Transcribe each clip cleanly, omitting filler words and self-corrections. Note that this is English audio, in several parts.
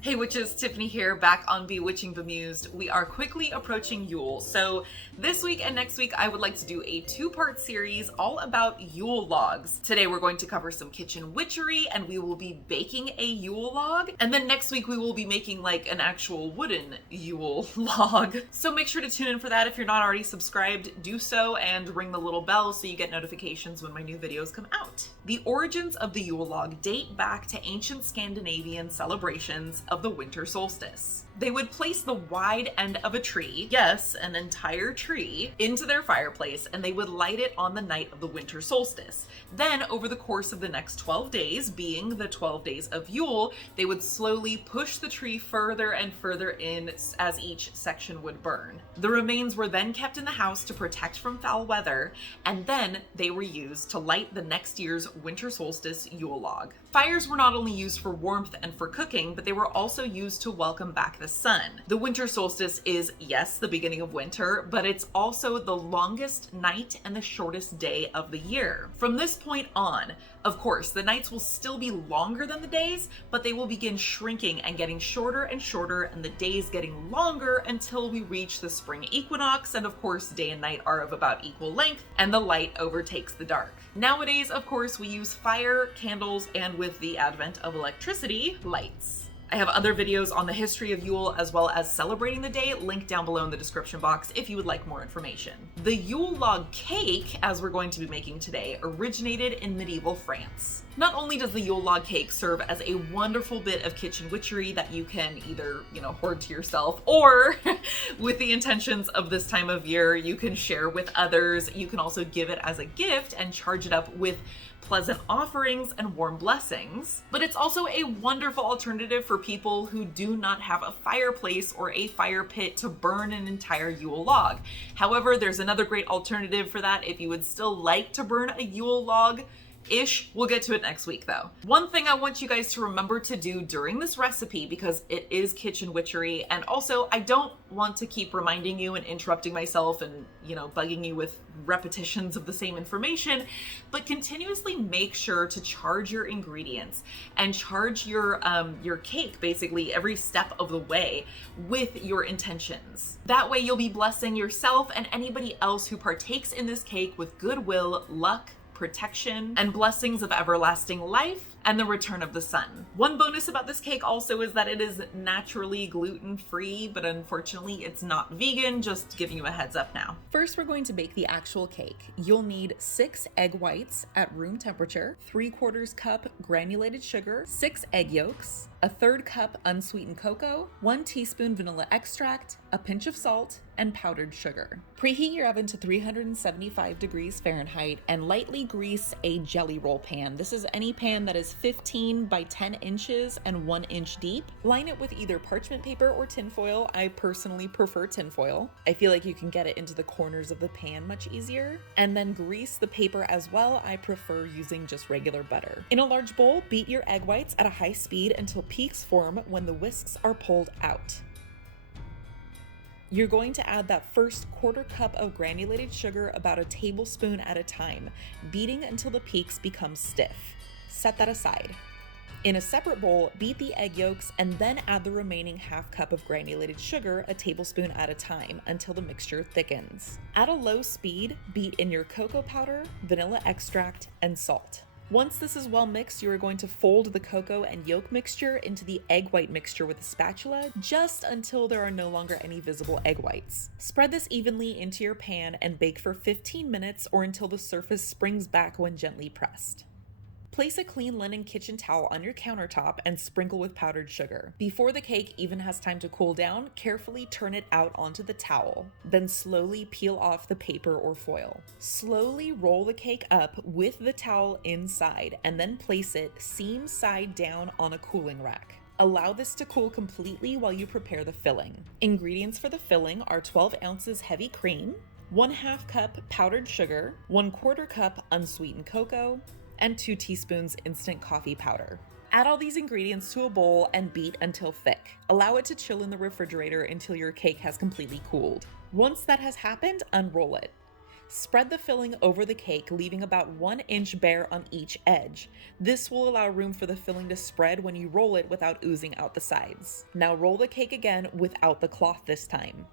Hey witches, Tiffany here, back on Bewitching.Bemused. We are quickly approaching Yule, so this week and next week I would like to do a two-part series all about Yule logs. Today we're going to cover some kitchen witchery and we will be baking a Yule log, and then next week we will be making like an actual wooden Yule log. So make sure to tune in for that. If you're not already subscribed, do so and ring the little bell so you get notifications when my new videos come out. The origins of the Yule log date back to ancient Scandinavian celebrations of the winter solstice. They would place the wide end of a tree, yes, an entire tree, into their fireplace, and they would light it on the night of the winter solstice. Then, over the course of the next 12 days, being the 12 days of Yule, they would slowly push the tree further and further in as each section would burn. The remains were then kept in the house to protect from foul weather, and then they were used to light the next year's winter solstice Yule log. Fires were not only used for warmth and for cooking, but they were also used to welcome back the sun. The winter solstice is, yes, the beginning of winter, but it's also the longest night and the shortest day of the year. From this point on, of course, the nights will still be longer than the days, but they will begin shrinking and getting shorter and shorter, and the days getting longer until we reach the spring equinox, and of course, day and night are of about equal length, and the light overtakes the dark. Nowadays, of course, we use fire, candles, and with the advent of electricity, lights. I have other videos on the history of Yule as well as celebrating the day linked down below in the description box if you would like more information. The Yule log cake, as we're going to be making today, originated in medieval France. Not only does the Yule log cake serve as a wonderful bit of kitchen witchery that you can either, hoard to yourself, or with the intentions of this time of year, you can share with others. You can also give it as a gift and charge it up with pleasant offerings and warm blessings. But it's also a wonderful alternative for people who do not have a fireplace or a fire pit to burn an entire Yule log. However, there's another great alternative for that if you would still like to burn a Yule log. We'll get to it next week though. One thing I want you guys to remember to do during this recipe, because it is kitchen witchery, and also I don't want to keep reminding you and interrupting myself and, bugging you with repetitions of the same information, but continuously make sure to charge your ingredients and charge your cake basically every step of the way with your intentions. That way you'll be blessing yourself and anybody else who partakes in this cake with goodwill, luck, protection, and blessings of everlasting life and the return of the sun. One bonus about this cake also is that it is naturally gluten-free, but unfortunately it's not vegan, just giving you a heads up now. First, we're going to bake the actual cake. You'll need 6 egg whites at room temperature, 3/4 cup granulated sugar, 6 egg yolks, a 1/3 cup unsweetened cocoa, 1 teaspoon vanilla extract, a pinch of salt, and powdered sugar. Preheat your oven to 375 degrees Fahrenheit and lightly grease a jelly roll pan. This is any pan that is 15 by 10 inches and 1 inch deep. Line it with either parchment paper or tinfoil. I personally prefer tinfoil. I feel like you can get it into the corners of the pan much easier. And then grease the paper as well. I prefer using just regular butter. In a large bowl, beat your egg whites at a high speed until peaks form when the whisks are pulled out. You're going to add that first 1/4 cup of granulated sugar about a tablespoon at a time, beating until the peaks become stiff. Set that aside. In a separate bowl, beat the egg yolks and then add the remaining 1/2 cup of granulated sugar a tablespoon at a time until the mixture thickens. At a low speed, beat in your cocoa powder, vanilla extract, and salt. Once this is well mixed, you are going to fold the cocoa and yolk mixture into the egg white mixture with a spatula just until there are no longer any visible egg whites. Spread this evenly into your pan and bake for 15 minutes or until the surface springs back when gently pressed. Place a clean linen kitchen towel on your countertop and sprinkle with powdered sugar. Before the cake even has time to cool down, carefully turn it out onto the towel. Then slowly peel off the paper or foil. Slowly roll the cake up with the towel inside and then place it seam side down on a cooling rack. Allow this to cool completely while you prepare the filling. Ingredients for the filling are 12 ounces heavy cream, 1/2 cup powdered sugar, 1/4 cup unsweetened cocoa, and 2 teaspoons instant coffee powder. Add all these ingredients to a bowl and beat until thick. Allow it to chill in the refrigerator until your cake has completely cooled. Once that has happened, unroll it. Spread the filling over the cake, leaving about 1 inch bare on each edge. This will allow room for the filling to spread when you roll it without oozing out the sides. Now roll the cake again without the cloth this time.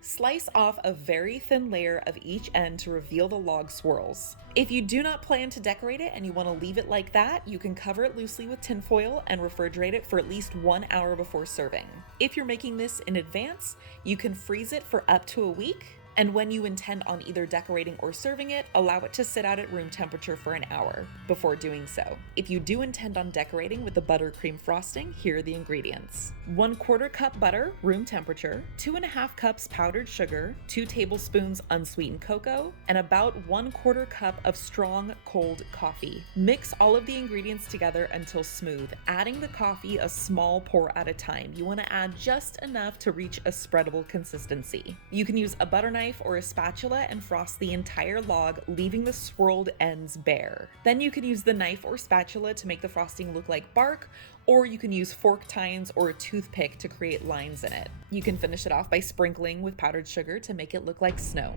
Slice off a very thin layer of each end to reveal the log swirls. If you do not plan to decorate it and you want to leave it like that, you can cover it loosely with tinfoil and refrigerate it for at least 1 hour before serving. If you're making this in advance, you can freeze it for up to a week. And when you intend on either decorating or serving it, allow it to sit out at room temperature for an hour before doing so. If you do intend on decorating with the buttercream frosting, here are the ingredients. 1/4 cup butter, room temperature, 2.5 cups powdered sugar, 2 tablespoons unsweetened cocoa, and about 1/4 cup of strong cold coffee. Mix all of the ingredients together until smooth, adding the coffee a small pour at a time. You want to add just enough to reach a spreadable consistency. You can use a butter knife or a spatula and frost the entire log, leaving the swirled ends bare. Then you can use the knife or spatula to make the frosting look like bark, or you can use fork tines or a toothpick to create lines in it. You can finish it off by sprinkling with powdered sugar to make it look like snow.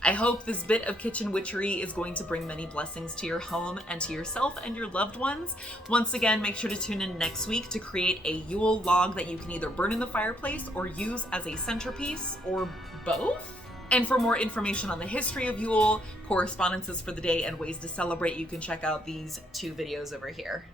I hope this bit of kitchen witchery is going to bring many blessings to your home and to yourself and your loved ones. Once again, make sure to tune in next week to create a Yule log that you can either burn in the fireplace or use as a centerpiece, or both. And for more information on the history of Yule, correspondences for the day, and ways to celebrate, you can check out these 2 videos over here.